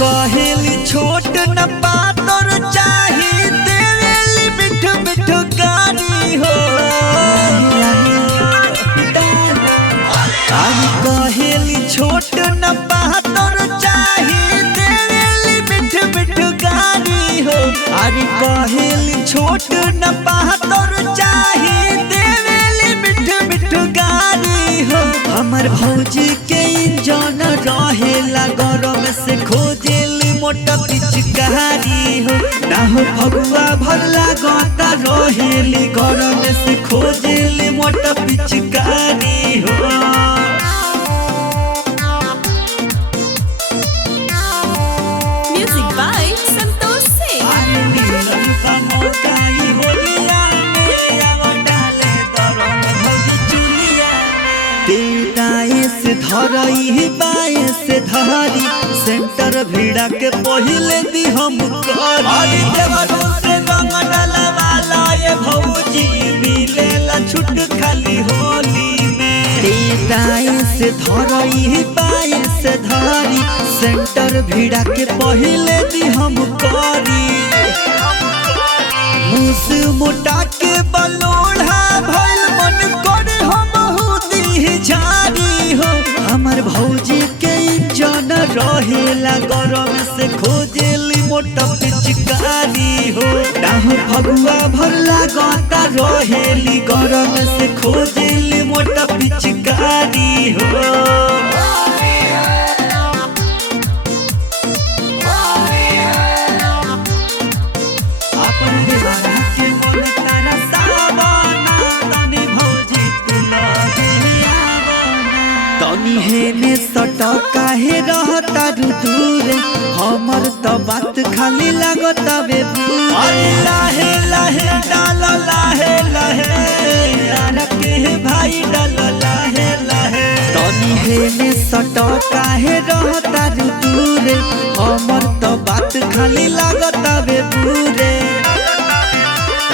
कहेली छोट न पातर चाही देवेली मिठ मिठ गानी हो। कहेली छोट न पातर चाही देवेली मिठ मिठ गानी हो। अरे कहेली छोट न पातर चाही देवेली मिठ मिठ गानी हो। हमर भौजी के इंजन रहेला गरम से खोजेली मोटा पिचकारी हो। ना हो फगुआ भर लागता रहेली गरम से खोजेली मोटा पिचकारी हो। Music by Santosh Singh. से धरई बाएं से धरी सेंटर भिड़ा के पहिले दी हम करी देवरों से रंग डलवाला ये भौजी मिलेला छुट खाली होली में। दाएं से धरई बाएं से धरी सेंटर भिड़ा के पहिले दी हम करी। मुस मोटा के बलोढ़ा भइल मन करे हम दी झारी हो। हमर भौजी के इंजन रहेला गरम से खोजेली मोटा पिचकारी हो। ना हो फगुआ भर लागता रहेली गरम से खोजेली मोटा पिचकारी हो। हेने सट काहे रहता दूर हमर तो बात खाली लागता बे। लाहे लाहे डाल लाहे लाहे के भाई डाल लाहे लाहे। तनी हेने सट काहे रहता दूर हमर तो बात खाली लागता बे दूरे।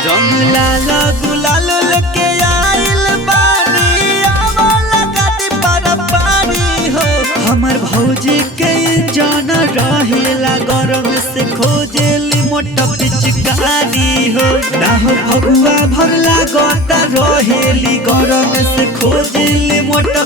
रंग लाल गुलाल लेके आइल बानी आवला गाड़ी पर पानी हो। हमर भौजी के इंजन रहेला गरम से खोजेली मोटा पिचकारी हो। ना हो फगुआ भर लागता रहेली गरम से खोजेली मोटा